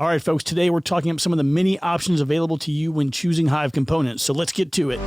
All right, folks, today we're talking about some of the many options available to you when choosing hive components. So let's get to it.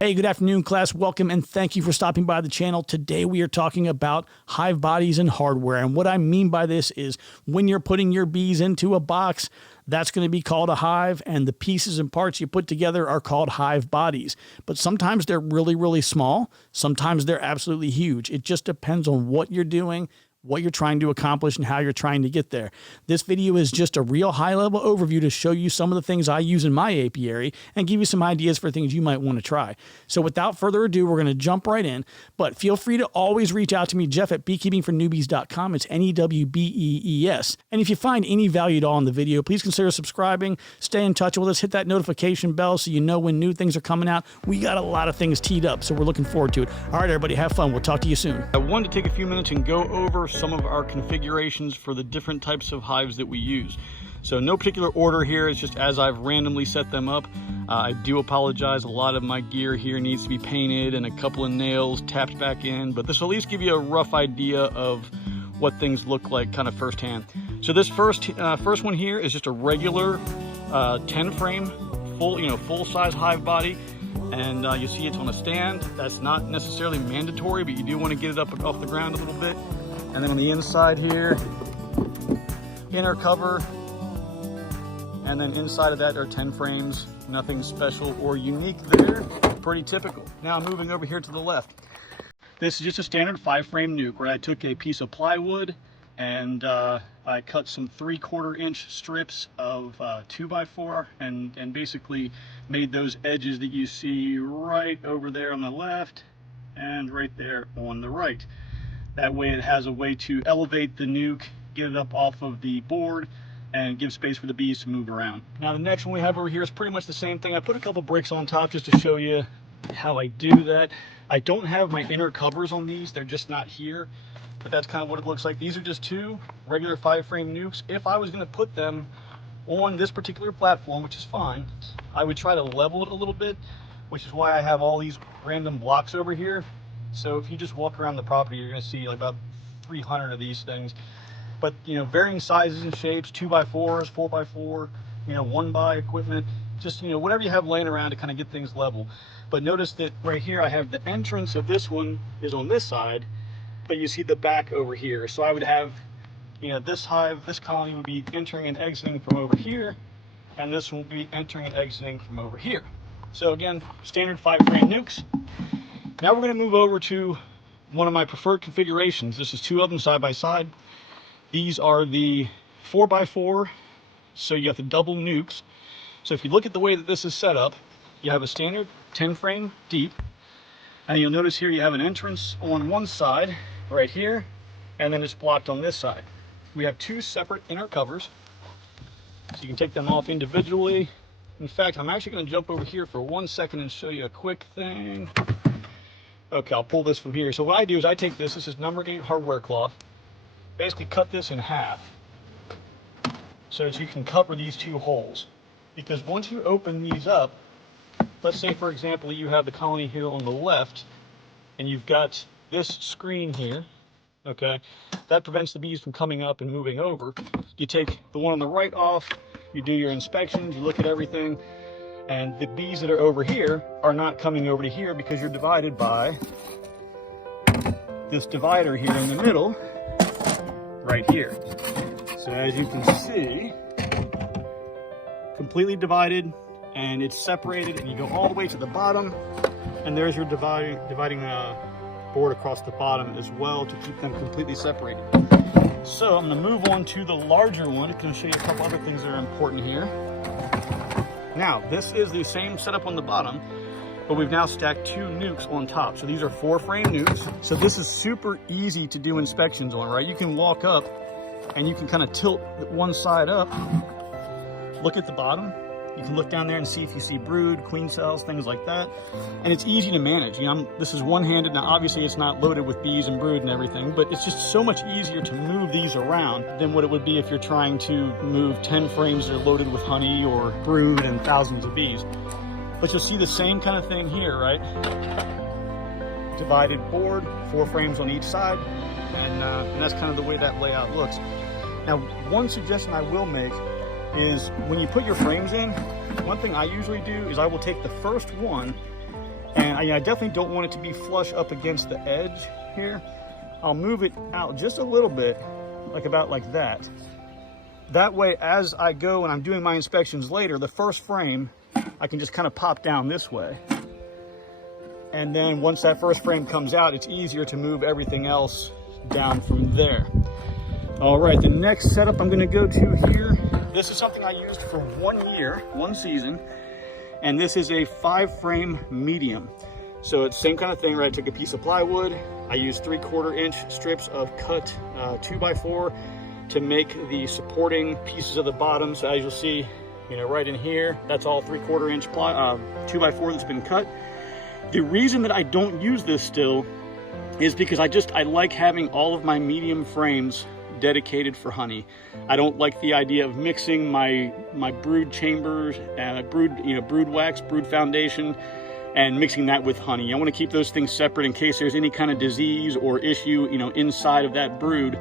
Hey, good afternoon, class. Welcome and thank you for stopping by the channel. Today we are talking about hive bodies and hardware. And what I mean by this is when you're putting your bees into a box, that's going to be called a hive, and the pieces and parts you put together are called hive bodies. But sometimes they're really, really small. Sometimes they're absolutely huge. It just depends on what you're doing, what you're trying to accomplish, and how you're trying to get there. This video is just a real high-level overview to show you some of the things I use in my apiary and give you some ideas for things you might want to try. So without further ado, we're going to jump right in, but feel free to always reach out to me, Jeff at beekeepingfornewbies.com. It's NEWBEES. And if you find any value at all in the video, please consider subscribing, stay in touch with us, hit that notification bell so you know when new things are coming out. We got a lot of things teed up, so we're looking forward to it. All right, everybody, have fun. We'll talk to you soon. I wanted to take a few minutes and go over some of our configurations for the different types of hives that we use. So no particular order here, it's just as I've randomly set them up. I do apologize, a lot of my gear here needs to be painted and a couple of nails tapped back in, but this will at least give you a rough idea of what things look like kind of firsthand. So this first one here is just a regular 10 frame, full size hive body. And you see it's on a stand. That's not necessarily mandatory, but you do want to get it up off the ground a little bit. And then on the inside here, inner cover, and then inside of that there are 10 frames. Nothing special or unique there, pretty typical. Now moving over here to the left. This is just a standard 5-frame nuke where I took a piece of plywood and I cut some 3/4 inch strips of 2x4 and basically made those edges that you see right over there on the left and right there on the right. That way it has a way to elevate the nuke, get it up off of the board, and give space for the bees to move around. Now the next one we have over here is pretty much the same thing. I put a couple bricks on top just to show you how I do that. I don't have my inner covers on these, they're just not here, but that's kind of what it looks like. These are just two regular 5-frame nukes. If I was going to put them on this particular platform, which is fine, I would try to level it a little bit, which is why I have all these random blocks over here. So if you just walk around the property, you're going to see like about 300 of these things. But varying sizes and shapes, 2x4s, 4x4, 1x equipment, just whatever you have laying around to kind of get things level. But notice that right here I have the entrance of this one is on this side, but you see the back over here. So I would have, this hive, this colony would be entering and exiting from over here, and this one would be entering and exiting from over here. So again, standard 5-frame nukes. Now we're going to move over to one of my preferred configurations. This is two of them side by side. These are the 4x4, so you have the double nukes. So if you look at the way that this is set up, you have a standard 10-frame deep, and you'll notice here you have an entrance on one side right here, and then it's blocked on this side. We have two separate inner covers, so you can take them off individually. In fact, I'm actually going to jump over here for 1 second and show you a quick thing. Okay, I'll pull this from here. So what I do is I take this is number 8 hardware cloth, basically cut this in half so that you can cover these two holes. Because once you open these up, let's say for example you have the colony here on the left and you've got this screen here, okay, that prevents the bees from coming up and moving over. You take the one on the right off, you do your inspections, you look at everything, and the bees that are over here are not coming over to here because you're divided by this divider here in the middle, right here. So as you can see, completely divided, and it's separated, and you go all the way to the bottom, and there's your dividing board across the bottom as well to keep them completely separated. So I'm going to move on to the larger one. I'm going to show you a couple other things that are important here. Now, this is the same setup on the bottom, but we've now stacked two nukes on top. So these are 4-frame nukes. So this is super easy to do inspections on, right? You can walk up and you can kind of tilt one side up, look at the bottom. You can look down there and see if you see brood, queen cells, things like that. And it's easy to manage. This is one-handed. Now, obviously, it's not loaded with bees and brood and everything, but it's just so much easier to move these around than what it would be if you're trying to move 10 frames that are loaded with honey or brood and thousands of bees. But you'll see the same kind of thing here, right? divided board, 4 frames on each side, and that's kind of the way that layout looks. Now, one suggestion I will make is when you put your frames in, one thing I usually do is I will take the first one, and I definitely don't want it to be flush up against the edge here. I'll move it out just a little bit, about like that. That way, as I go and I'm doing my inspections later, the first frame, I can just kind of pop down this way. And then once that first frame comes out, it's easier to move everything else down from there. All right, the next setup I'm gonna go to here, this is something I used for 1 year, 1 season, and this is a 5-frame medium. So it's the same kind of thing, right? I took a piece of plywood, I used 3/4 inch strips of cut 2x4 to make the supporting pieces of the bottom. So as you'll see, right in here, that's all 3/4 inch 2x4 that's been cut. The reason that I don't use this still is because I like having all of my medium frames dedicated for honey. I don't like the idea of mixing my brood chambers, brood wax, brood foundation, and mixing that with honey. I want to keep those things separate in case there's any kind of disease or issue, inside of that brood.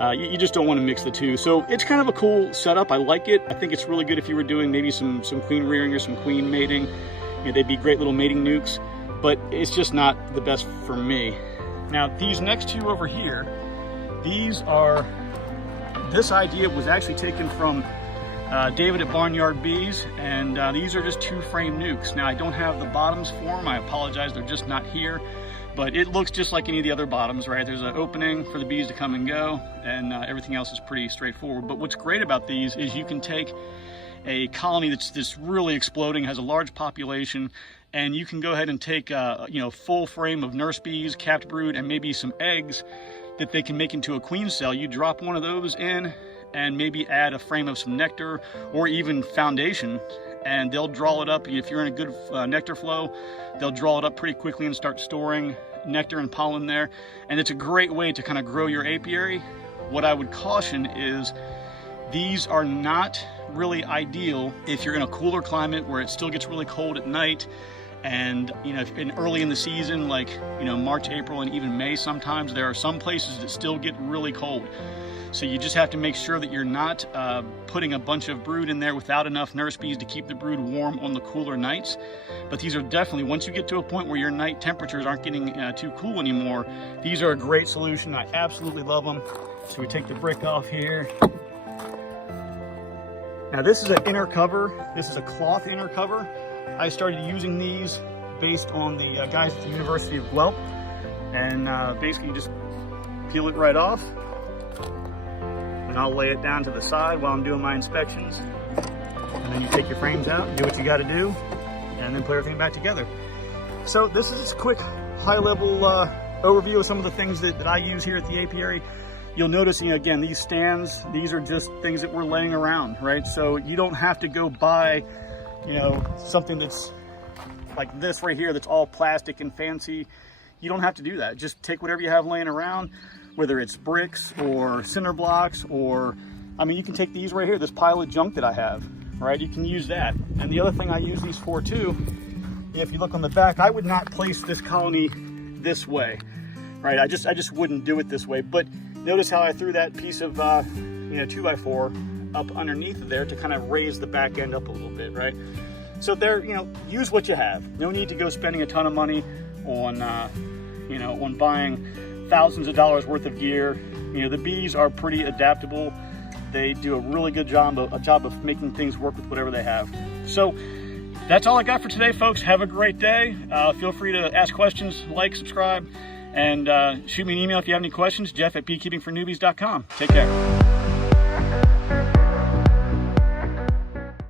You just don't want to mix the two. So it's kind of a cool setup. I like it. I think it's really good if you were doing maybe some queen rearing or some queen mating. They'd be great little mating nucs, but it's just not the best for me. Now, these next two over here, this idea was actually taken from David at Barnyard Bees, and these are just 2-frame nucs. Now, I don't have the bottoms for them. I apologize, they're just not here, but it looks just like any of the other bottoms, right? There's an opening for the bees to come and go, and everything else is pretty straightforward. But what's great about these is you can take a colony that's really exploding, has a large population, and you can go ahead and take a full frame of nurse bees, capped brood, and maybe some eggs that they can make into a queen cell. You drop one of those in and maybe add a frame of some nectar or even foundation, and they'll draw it up. If you're in a good nectar flow, they'll draw it up pretty quickly and start storing nectar and pollen there. And it's a great way to kind of grow your apiary. What I would caution is these are not really ideal if you're in a cooler climate where it still gets really cold at night, and early in the season, like March, April, and even May, sometimes there are some places that still get really cold. So you just have to make sure that you're not putting a bunch of brood in there without enough nurse bees to keep the brood warm on the cooler nights. But these are definitely, once you get to a point where your night temperatures aren't getting too cool anymore, these are a great solution. I absolutely love them. So we take the brick off here. Now, this is an inner cover. This is a cloth inner cover. I started using these based on the guys at the University of Guelph, and basically you just peel it right off, and I'll lay it down to the side while I'm doing my inspections, and then you take your frames out, do what you got to do, and then put everything back together. So this is just a quick high-level overview of some of the things that I use here at the apiary. You'll notice, again, these stands, these are just things that we're laying around, right? So you don't have to go buy something that's like this right here that's all plastic and fancy. You don't have to do that. Just take whatever you have laying around, whether it's bricks or cinder blocks, or you can take these right here, this pile of junk that I have, right? You can use that. And the other thing I use these for too, if you look on the back, I would not place this colony this way, right? I just wouldn't do it this way. But notice how I threw that piece of 2x4 up underneath there to kind of raise the back end up a little bit, right? So there, use what you have. No need to go spending a ton of money on, on buying thousands of dollars worth of gear. The bees are pretty adaptable. They do a really good job of making things work with whatever they have. So that's all I got for today, folks. Have a great day. Feel free to ask questions, like, subscribe, and shoot me an email if you have any questions. Jeff at beekeepingfornewbies.com. Take care.